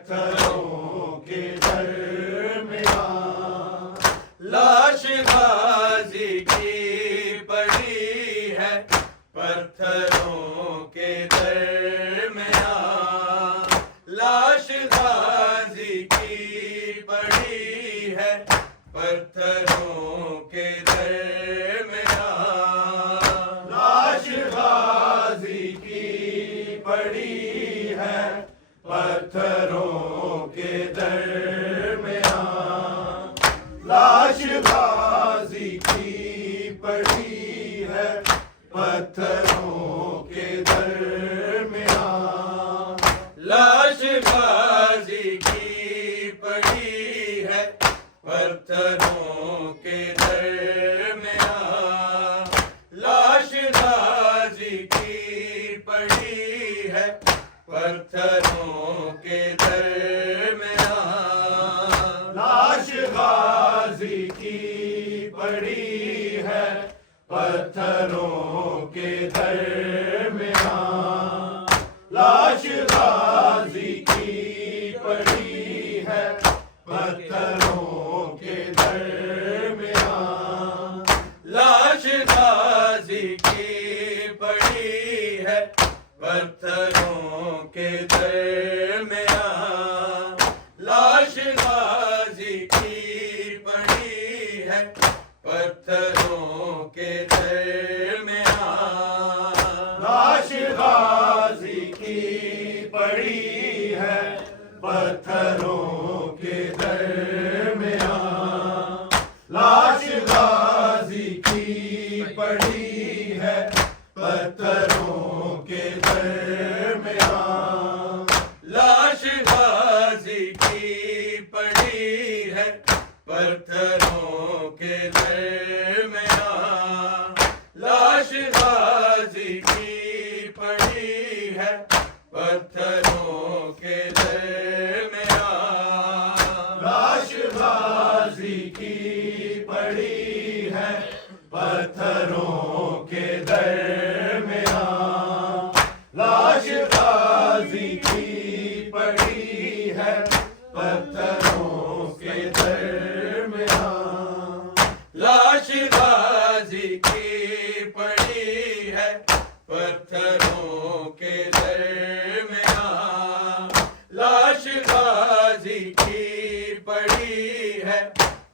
पत्थरों के दर गाजी की पड़ी है पत्थरों के दरमियां। लाश गाजी की पड़ी है पत्थरों के दरमियां। लाश गाजी की पड़ी है पत्थरों के दरमियां। लाश गाजी की पड़ी है पत्थरों के दरमियां। लाश गाजी की पड़ी है पत्थरों के दरमियां। लाश गाजी की पड़ी है पत्थरों के दरमियां। लाश गाजी की पड़ी है पत्थरों के दरमियां। लाश गाजी की पड़ी है पत्थरों के दरमियां। लाश गाजी की पड़ी है पत्थरों के दरमियां। लाश गाजी की पड़ी है पत्थरों के दरमियां। लाश गाजी की पड़ी है पत्थरों के दरमियां। लाश गाजी की पड़ी है पत्थरों के दरमियां। लाश गाजी की पड़ी है पत्थरों के दरमियां। लाश गाजी की पड़ी है पत्थरों के दरमियां। लाश गाजी की पड़ी है पत्थरों के दरमियां। लाश गाजी की पड़ी है पत्थरों के दरमियां। लाश गाजी की पड़ी है पत्थरों के दरमियां। लाश गाजी की पड़ी है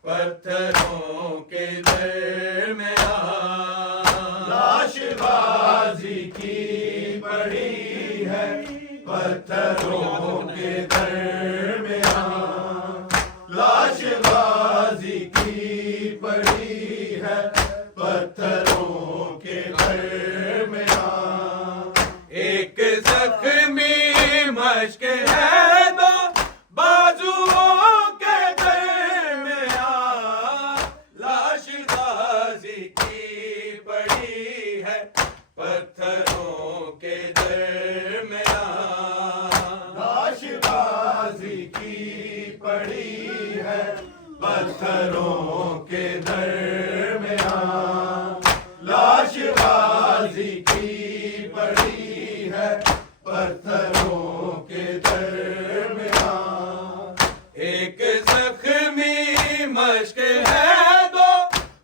पत्थरों के दरमियां। लाश गाजी की पड़ी है पत्थरों के दरमियां। लाश गाजी की पड़ी है पत्थरों के दरमियां। एक जख्मी मश्क है दो बाजुओं के दरमियां। लाश गाजी की पड़ी है पत्थरों के दरमियां। लाश गाजी की पड़ी है पत्थरों के दरमियां। लाश गाजी की पड़ी है पत्थरों के दरमियां। एक जख्मी मश्क है दो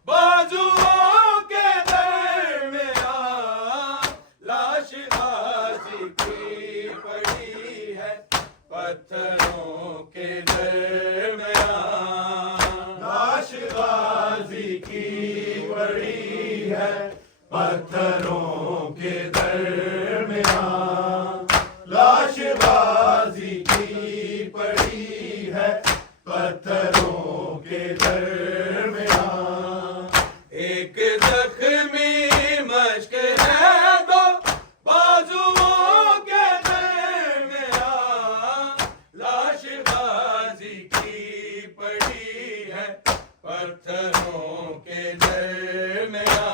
बाजुओं के दरमियां। लाश गाजी की पड़ी है पत्थरों के दरमियां। लाश गाजी की पड़ी है पत्थरों के दरमियां। लाश गाजी की पड़ी है पत्थरों के दरमियां। एक जख्मी मश्क है दो बाजुओं के दरमियां। लाश गाजी की पड़ी है पत्थरों के दरमियां।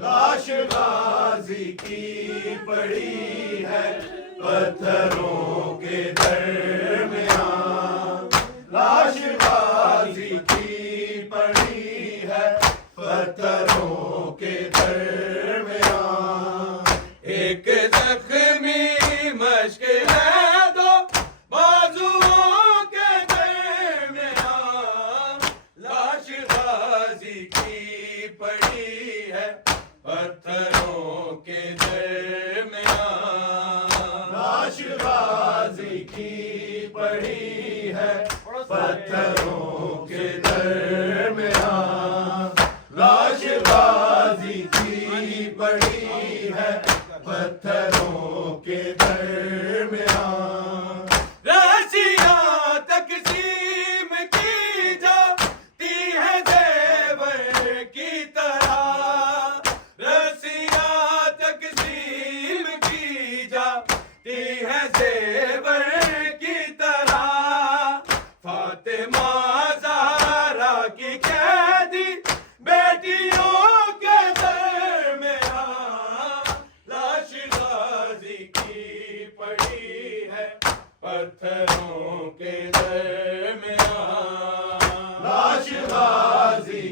लाश गाजी की पड़ी है पत्थरों के दरमियां। लाश गाजी की पड़ी है पत्थरों के दरमियां। एक जख्मी मश्क है दो बाजुओं के दरमियां। लाश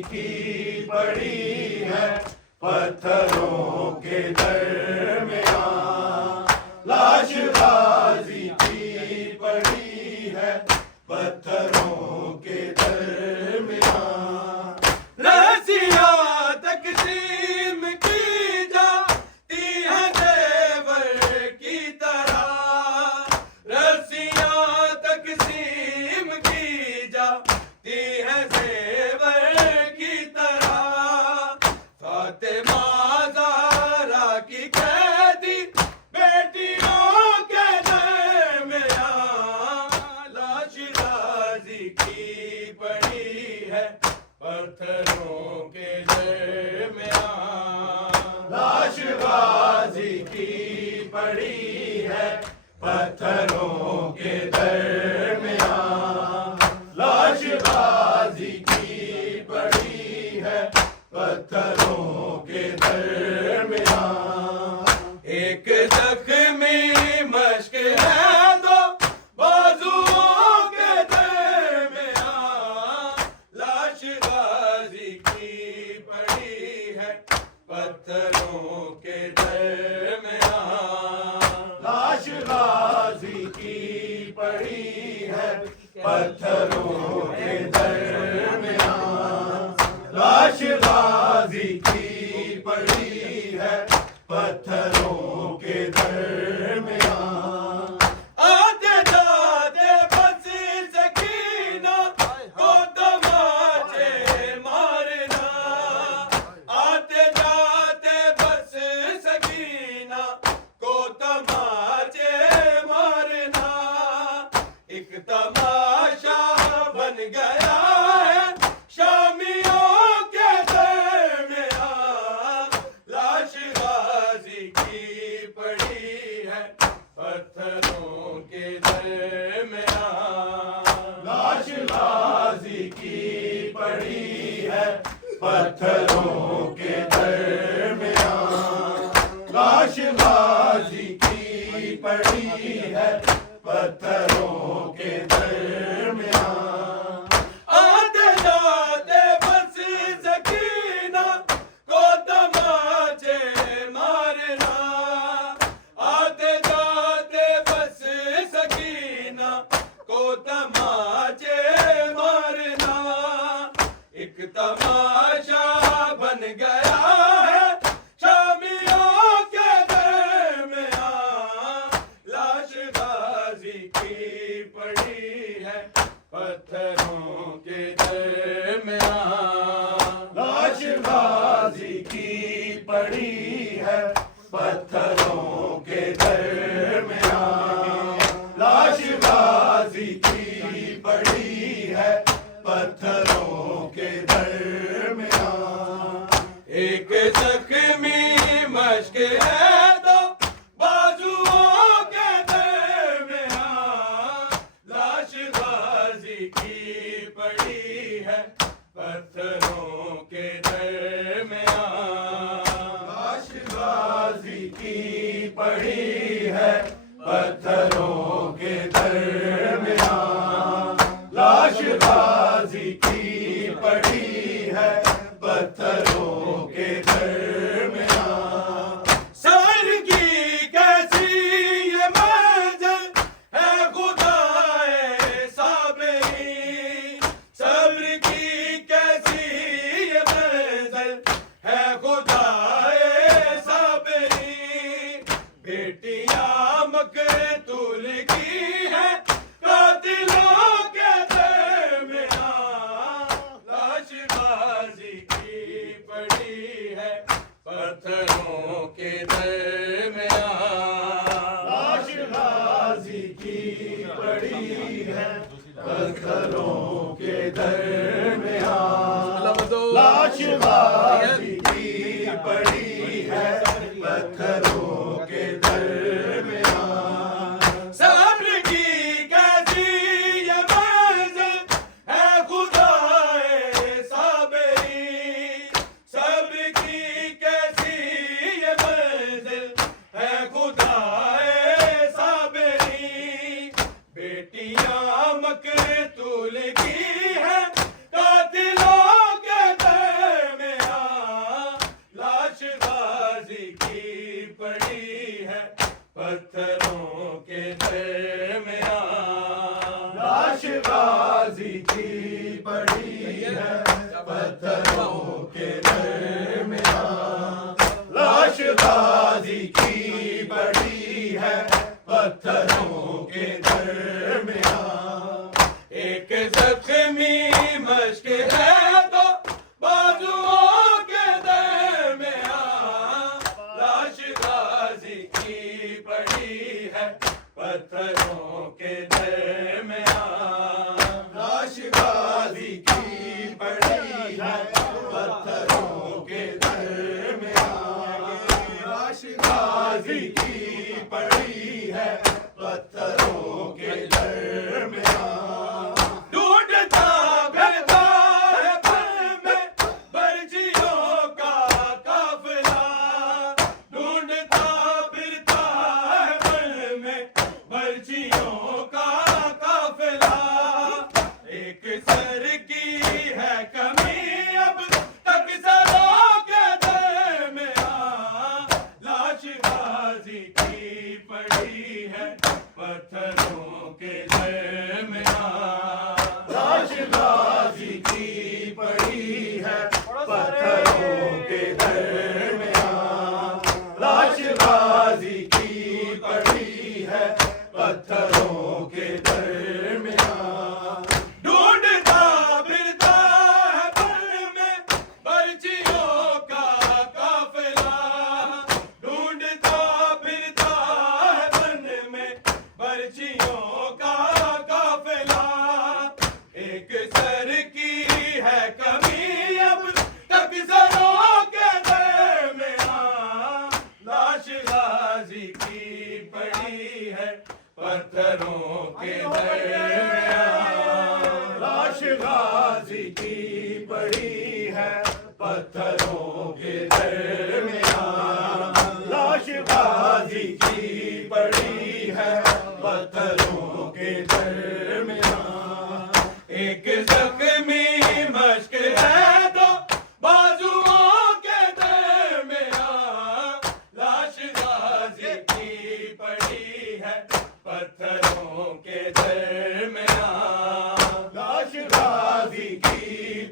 की पड़ी है पत्थरों के दरमियां। लाश गाजी की पड़ी है पत्थरों के दरमियां। रस्सियां तकसीम की जाती हैं जेवर की तरह, रस्सियां तकसीम की जाती हैं जेवर की तरह। फातिमा ज़हरा की कैदी बेटियों के दरमियां। लाश गाजी की पड़ी है पत्थरों के दरमियां। लाश गाजी की पड़ी है पत्थरों के दरमियां। लाश गाजी की पड़ी है पत्थरों के दरमियां। एक जख्मी मश्क है दो बाजुओं के दरमियां। लाश गाजी की पड़ी है पत्थरों के दरमियां। लाश गाजी की पड़ी है पत्थरों के दरमियां। लाश गाजी की पड़ी है पत्थरों के दरमियां। आते जाते बस सकीना को तमाचे मारना। आते जाते बस सकीना को तमाचे मारना। एक तमाशा बन गया है शामियों के दरमियां। लाश गाजी की पड़ी है पत्थरों के दरमियां। लाश गाजी की पड़ी है पत्थरों के दरमियां। लाश गाजी की पड़ी है पत्थरों के दरमियां। आते जाते बस सकीना को तमाचे मारना। आते जाते बस सकीना को तमाचे मारना। एक तमाशा बन गया है शामियों के दरमियां। लाश गाजी की पड़ी है पत्थरों के दरमियां। लाश गाजी की पड़ी है पत्थरों के दरमियां। लाश गाजी की पड़ी है पत्थरों के दरमियां। एक जख्मी मश्क है दो बाजुओं के दरमियां। लाश गाजी की पड़ी है पत्थरों के दरमियां। लाश गाजी की पड़ी है पत्थरों के दरमियां। लाश गाजी की पड़ी है पत्थरों के दरमियां। सर की कैसी ये मंज़िल है खुदाए साबरी। सब्र की कैसी ये मंज़िल है खुदाए साबरी। बेटियां मकतूल की है कातिलों के दरमियां। लाश गाजी की पड़ी है पत्थरों के दरमियां। लाश गाजी की पड़ी है पत्थरों के दरमियां। लाश गाजी की पड़ी है पत्थरों के दरमियां। सब्र की कैसी ये मंज़िल है खुदाए साबरी। सब्र की कैसी ये मंज़िल है खुदाए साबरी। बेटियां मकतूल की है कातिलों के पड़ी है पत्थरों के दरमियां। लाश गाजी की पड़ी है पत्थरों के दरमियां। एक जख्मी मश्क है तो बाजुओं के दरमियां। लाश गाजी की पड़ी है पत्थरों के दरमियां। लाश गाजी की पड़ी है पत्थरों के दरमियां। लाश गाजी की पड़ी है पत्थरों के दरमियां। ढूंढता फिरता है पल में बर्जियों का काफिला। ढूंढता फिरता है पल में बर्जियों का काफिला। एक सर की है कमी अब तक सरों के दरमियां। लाश गाजी की पड़ी है पत्थरों के दरमियां। लाश गाजी की पड़ी है पत्थरों के दरमियां। लाश गाजी की पड़ी है पत्थरों के दरमियां। ढूंढता फिरता है पल में बर्जियों का काफिला। ढूंढता फिरता है पल में बर्जियों का काफिला। एक सर की है कमी अब तक सरों के दरमियां। लाश गाजी की पड़ी है पत्थरों के दरमियां। लाश गाजी की पड़ी है पत्थरों के दरमियां। लाश गाजी की पड़ी है पत्थरों के दरमियां। एक जख्मी मश्क है तो बाजुओं के दरमियां। लाश गाजी की पड़ी है पत्थरों के दरमियां। लाश गाजी की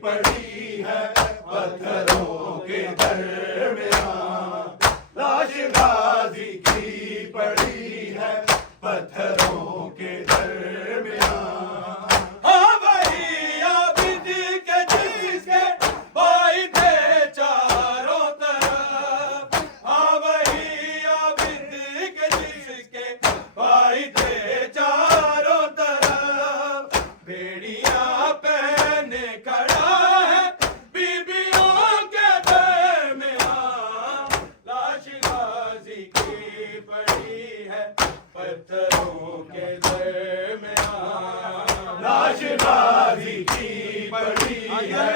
पड़ी है पत्थरों के दरमियां। लाश गाजी की पड़ी है पत्थरों के दरमियां। हाँ वही आबिद के जिसके भाई थे चारों तरफ। हाँ वही आबिद के जिसके भाई थे चारों तरफ। बेड़िया पहने खड़ा है बीबियों के दरमियां। लाश गाजी की पड़ी है पत्थरों के दरमियां। लाश गाजी की पड़ी है